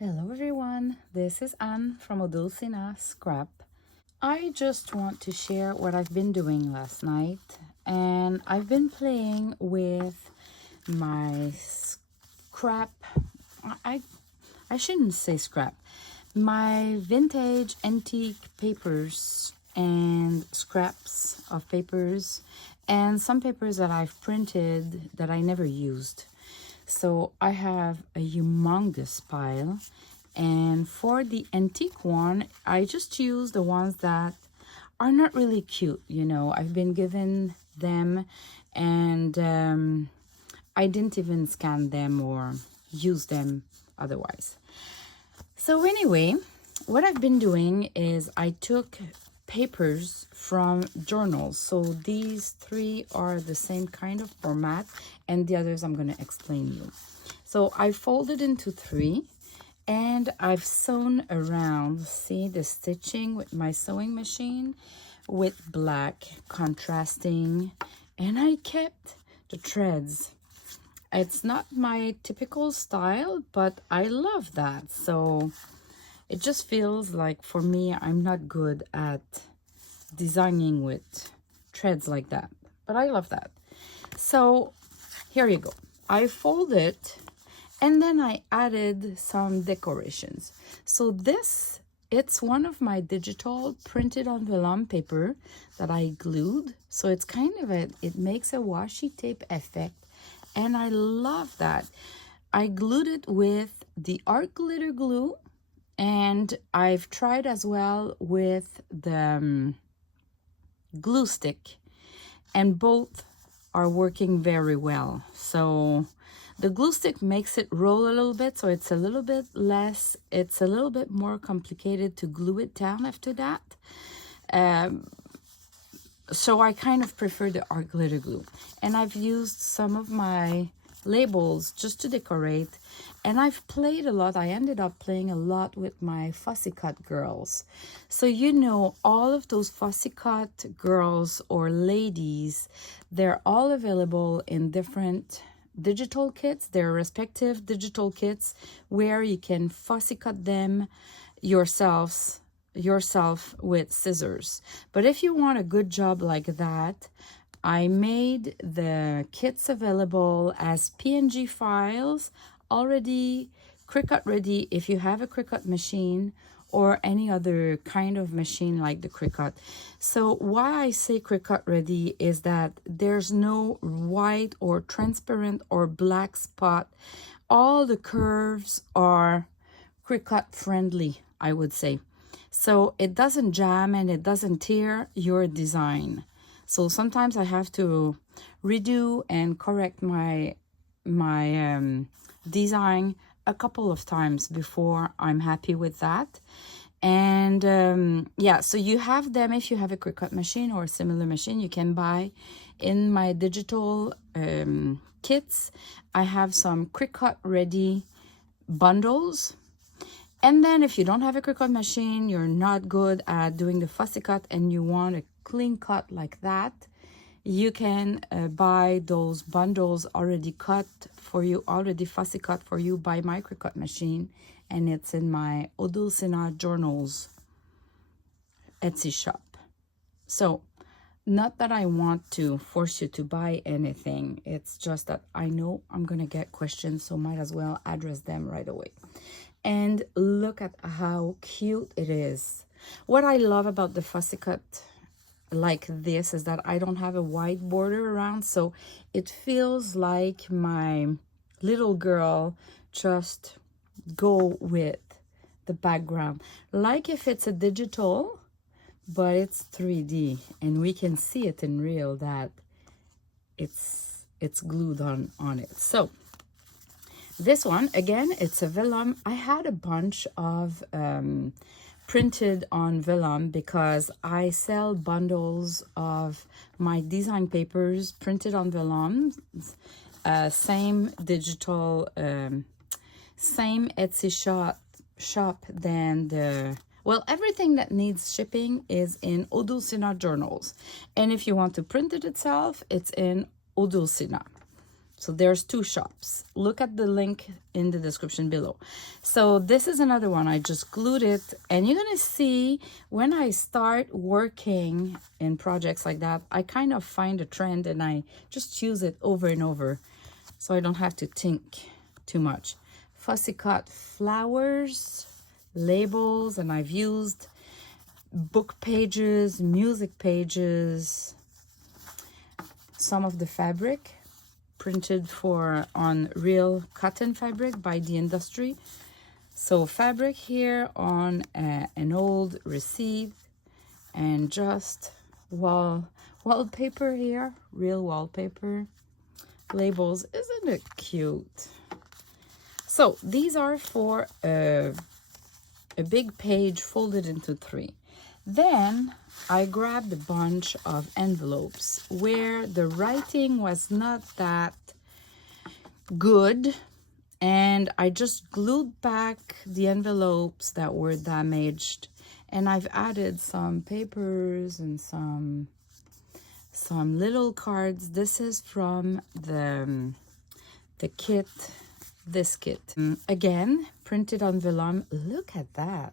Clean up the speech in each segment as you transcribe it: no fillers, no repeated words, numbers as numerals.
Hello everyone, this is Anne from Odulcina Scrap. I just want to share what I've been doing last night, and I've been playing with my scrap. I I shouldn't say scrap. My vintage antique papers and scraps of papers and some papers that I've printed that I never used. So I have a humongous pile, and for the antique one, I just use the ones that are not really cute. I've been given them, and I didn't even scan them or use them otherwise. So anyway, what I've been doing is I took papers from journals. So these three are the same kind of format, and the others I'm going to explain you. So I folded into three, and I've sewn around, see the stitching with my sewing machine with black contrasting, and I kept the threads. It's not my typical style, but I love that. So it just feels like, for me, I'm not good at designing with threads like that, but I love that. So here you go. I folded, and then I added some decorations. So this, it's one of my digital printed on vellum paper that I glued. So it's kind of it makes a washi tape effect, and I love that. I glued it with the art glitter glue, and I've tried as well with the glue stick, and both are working very well. So the glue stick makes it roll a little bit, so it's a little bit less, it's a little bit more complicated to glue it down after that. So I kind of prefer the art glitter glue, and I've used some of my labels just to decorate, and I've played a lot. I ended up playing a lot with my fussy cut girls. So all of those fussy cut girls or ladies, they're all available in different digital kits, their respective digital kits, where you can fussy cut them yourself with scissors. But if you want a good job like that, I made the kits available as PNG files, already Cricut ready if you have a Cricut machine or any other kind of machine like the Cricut. So why I say Cricut ready is that there's no white or transparent or black spot. All the curves are Cricut friendly, I would say. So it doesn't jam and it doesn't tear your design. So sometimes I have to redo and correct my design a couple of times before I'm happy with that. And yeah, so you have them. If you have a Cricut machine or a similar machine, you can buy in my digital kits. I have some Cricut ready bundles. And then if you don't have a Cricut machine, you're not good at doing the fussy cut, and you want a clean cut like that, you can buy those bundles already cut for you, already fussy cut for you by my Cricut machine, and it's in my Odulcina Journals Etsy shop. So not that I want to force you to buy anything, it's just that I know I'm gonna get questions, so might as well address them right away. And look at how cute it is. What I love about the fussy cut like this is that I don't have a white border around, so it feels like my little girl just go with the background. Like if it's a digital, but it's 3D, and we can see it in real that it's glued on it. So this one, again, it's a vellum. I had a bunch of printed on vellum because I sell bundles of my design papers printed on vellum. Same digital, same Etsy shop than the... Well, everything that needs shipping is in Odulcina Journals. And if you want to print it itself, it's in Odulcina. So there's two shops. Look at the link in the description below. So this is another one. I just glued it, and you're gonna see when I start working in projects like that, I kind of find a trend and I just use it over and over, so I don't have to think too much. Fussy cut flowers, labels, and I've used book pages, music pages, some of the fabric printed on real cotton fabric by the industry. So fabric here on an old receipt, and just wallpaper here, real wallpaper, labels. Isn't it cute? So these are for a big page folded into 3. Then I grabbed a bunch of envelopes where the writing was not that good, and I just glued back the envelopes that were damaged, and I've added some papers and some little cards. This is from the kit, this kit. Again, printed on vellum. Look at that.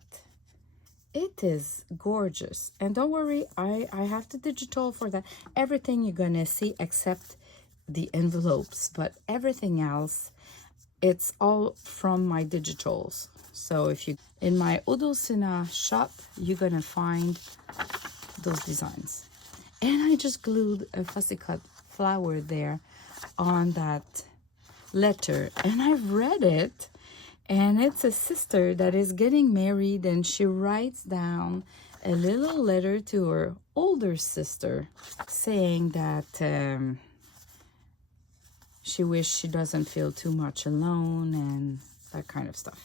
It is gorgeous. And don't worry, I have the digital for that. Everything you're gonna see except the envelopes, but everything else, it's all from my digitals. So if you in my Odulcina shop, you're gonna find those designs. And I just glued a fussy cut flower there on that letter, and I've read it. And it's a sister that is getting married, and she writes down a little letter to her older sister saying that she wishes she doesn't feel too much alone and that kind of stuff.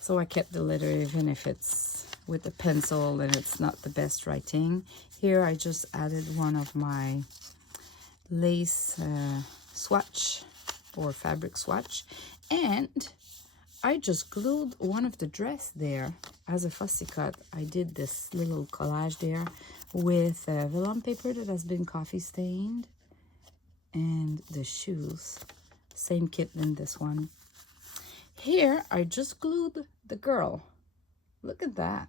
So I kept the letter even if it's with a pencil and it's not the best writing. Here I just added one of my lace swatch or fabric swatch, and I just glued one of the dress there as a fussy cut. I did this little collage there with vellum paper that has been coffee stained, and the shoes, same kit than this one. Here I just glued the girl. Look at that.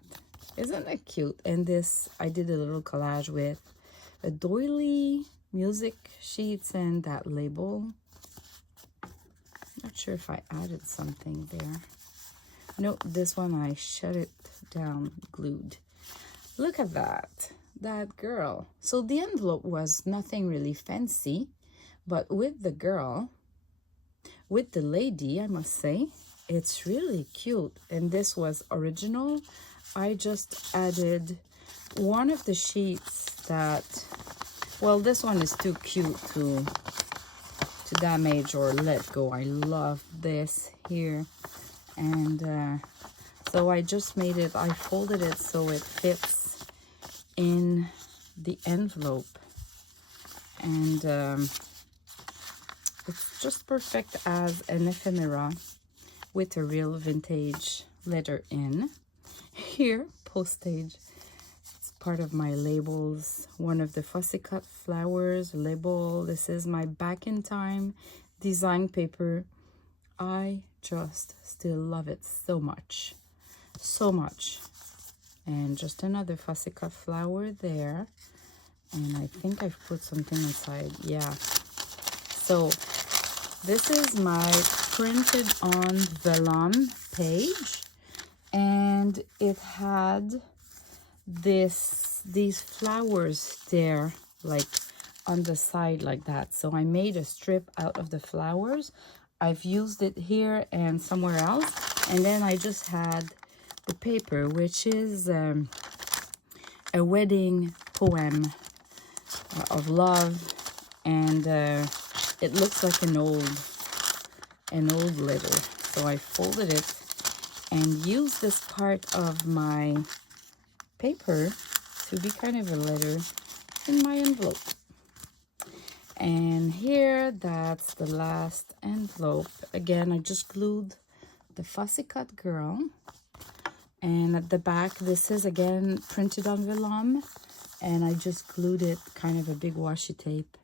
Isn't it cute? And this, I did a little collage with a doily, music sheets, and that label. Not sure if I added something there. No, this one I shut it down, glued. Look at that girl. So the envelope was nothing really fancy, but with the girl, with the lady, I must say, it's really cute. And this was original. I just added one of the sheets that, well, this one is too cute to damage or let go. I love this here, and so I just made it, I folded it so it fits in the envelope, and it's just perfect as an ephemera with a real vintage letter in. Here, postage. Part of my labels, one of the fussy cut flowers label. This is my back in time design paper. I just still love it so much, and just another fussy cut flower there, and I think I've put something inside. Yeah, so this is my printed on vellum page, and it had these flowers there, like on the side like that. So I made a strip out of the flowers. I've used it here and somewhere else, and then I just had the paper, which is a wedding poem of love, and it looks like an old letter. So I folded it and used this part of my paper to be kind of a letter in my envelope. And here, that's the last envelope. Again, I just glued the fussy cut girl, and at the back, this is again printed on vellum, and I just glued it, kind of a big washi tape.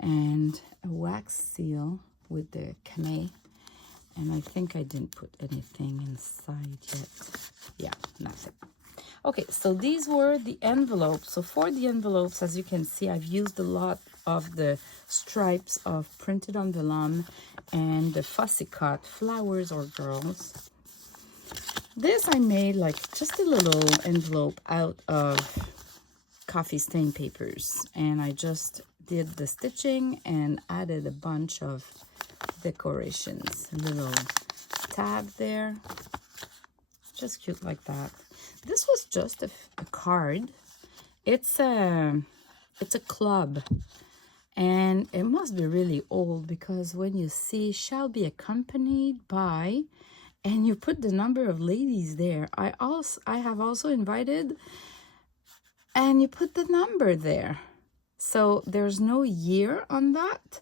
and a wax seal with the Kame. And I think I didn't put anything inside yet. Yeah, nothing. Okay, so these were the envelopes. So for the envelopes, as you can see, I've used a lot of the stripes of printed on vellum and the fussy cut flowers or girls. This I made like just a little envelope out of coffee stain papers, and I just did the stitching and added a bunch of decorations. A little tab there, just cute like that. This was just a card. It's a club, and it must be really old because when you see shall be accompanied by, and you put the number of ladies there. I have also invited, and you put the number there. So there's no year on that,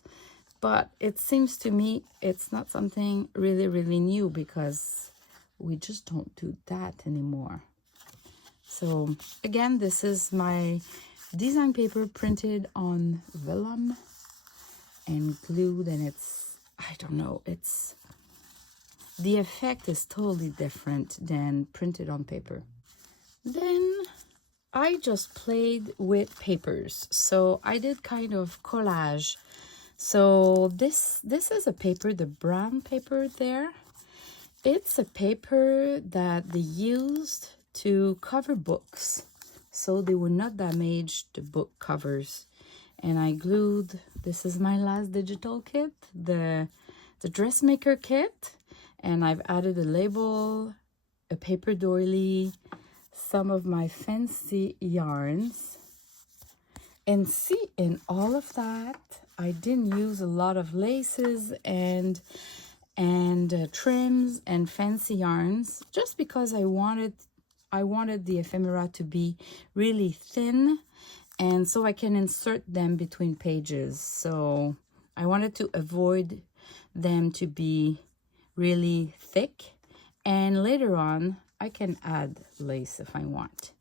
but it seems to me it's not something really, really new because we just don't do that anymore. So again, this is my design paper printed on vellum and glued, and it's, I don't know, it's, the effect is totally different than printed on paper. Then I just played with papers. So I did kind of collage. So this is a paper, the brown paper there. It's a paper that they used to cover books, so they would not damage the book covers. And I glued, this is my last digital kit, the dressmaker kit, and I've added a label, a paper doily, some of my fancy yarns. And see, in all of that, I didn't use a lot of laces and trims and fancy yarns, just because I wanted the ephemera to be really thin, and so I can insert them between pages. So I wanted to avoid them to be really thick, and later on I can add lace if I want.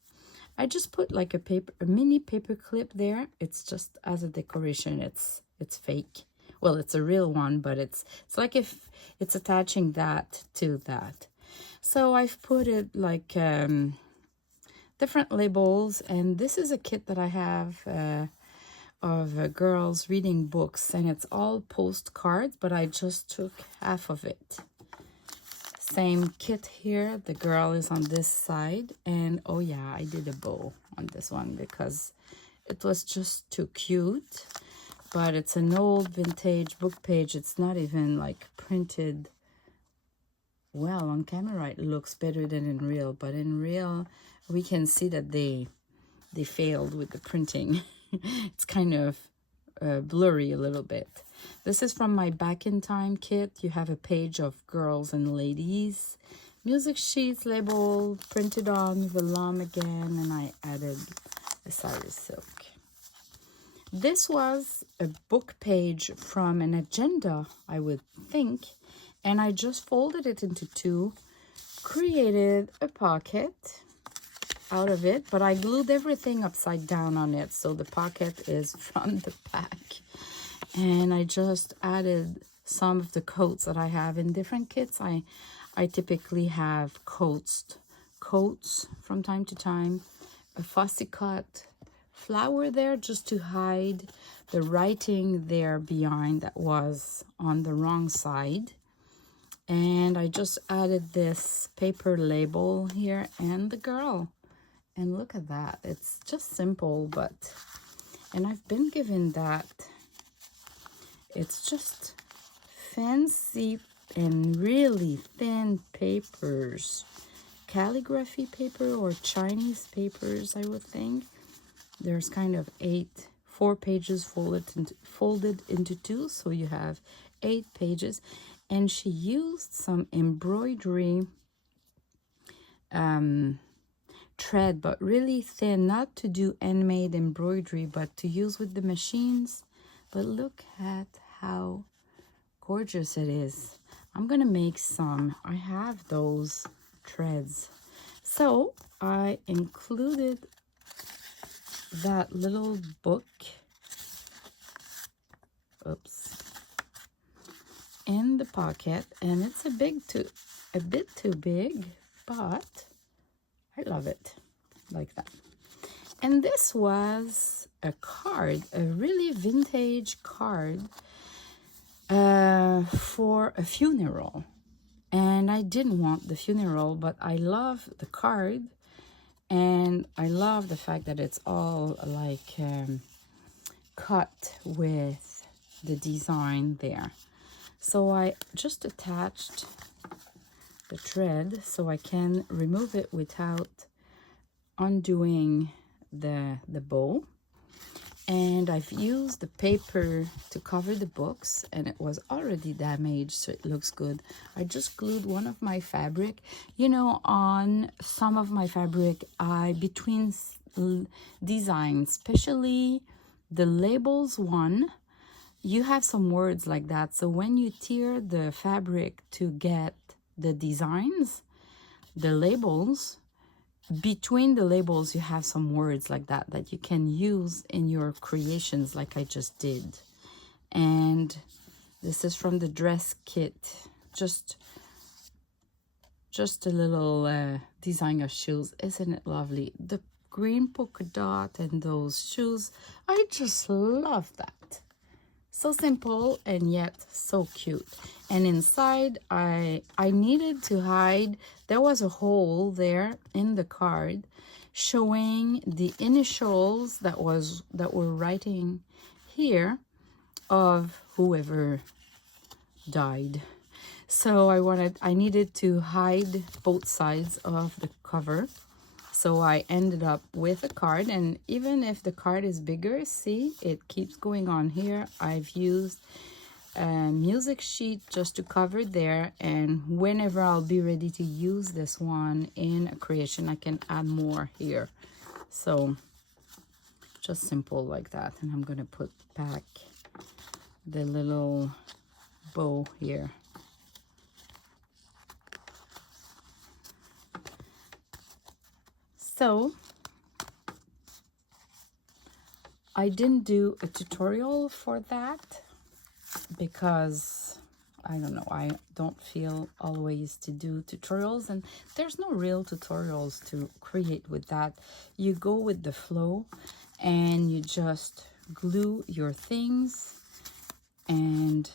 I just put like a mini paper clip there. It's just as a decoration. It's fake. Well, it's a real one, but it's like if it's attaching that to that. So I've put it like different labels, and this is a kit that I have of girls reading books, and it's all postcards, but I just took half of it. Same kit here, the girl is on this side, and oh yeah, I did a bow on this one because it was just too cute. But it's an old vintage book page. It's not even like printed well. On camera it looks better than in real, but in real we can see that they failed with the printing. It's kind of blurry a little bit. This is from my Back in Time kit. You have a page of girls and ladies, music sheets, label, printed on vellum again, and I added a sari silk. This was a book page from an agenda, I would think, and I just folded it into two, created a pocket out of it, but I glued everything upside down on it, so the pocket is from the back. And I just added some of the coats that I have in different kits. I typically have coats from time to time, a fussy cut flower there just to hide the writing there behind that was on the wrong side. And I just added this paper label here and the girl. And look at that. It's just simple, and I've been given that. It's just fancy and really thin papers. Calligraphy paper or Chinese papers, I would think. There's kind of 4 pages folded into 2, so you have 8 pages. And she used some embroidery thread, but really thin, not to do handmade embroidery, but to use with the machines. But look at how gorgeous it is. I'm gonna make some. I have those threads. So I included that little book oops, in the pocket, and it's a bit too big, but I love it like that. And this was a card, a really vintage card for a funeral. And I didn't want the funeral, but I love the card, and I love the fact that it's all like cut with the design there. So I just attached the thread so I can remove it without undoing the bow. And I've used the paper to cover the books, and it was already damaged, so it looks good. I just glued one of my fabric. You know, on some of my fabric, between designs, especially the labels one, you have some words like that. So when you tear the fabric to get the designs, the labels, between the labels you have some words like that that you can use in your creations, like I just did. And this is from the dress kit, just a little design of shoes. Isn't it lovely? The green polka dot and those shoes, I just love that. So simple and yet so cute. And inside, I needed to hide, there was a hole there in the card showing the initials that were writing here of whoever died. So I needed to hide both sides of the cover. So I ended up with a card, and even if the card is bigger, see, it keeps going on here. I've used a music sheet just to cover there, and whenever I'll be ready to use this one in a creation, I can add more here. So just simple like that. And I'm gonna put back the little bow here. So I didn't do a tutorial for that because I don't know, I don't feel always to do tutorials, and there's no real tutorials to create with that. You go with the flow and you just glue your things, and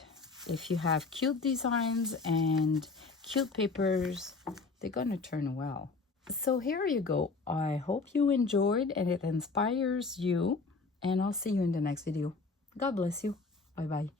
if you have cute designs and cute papers, they're gonna turn well. So here you go. I hope you enjoyed and it inspires you, and I'll see you in the next video. God bless you. Bye bye.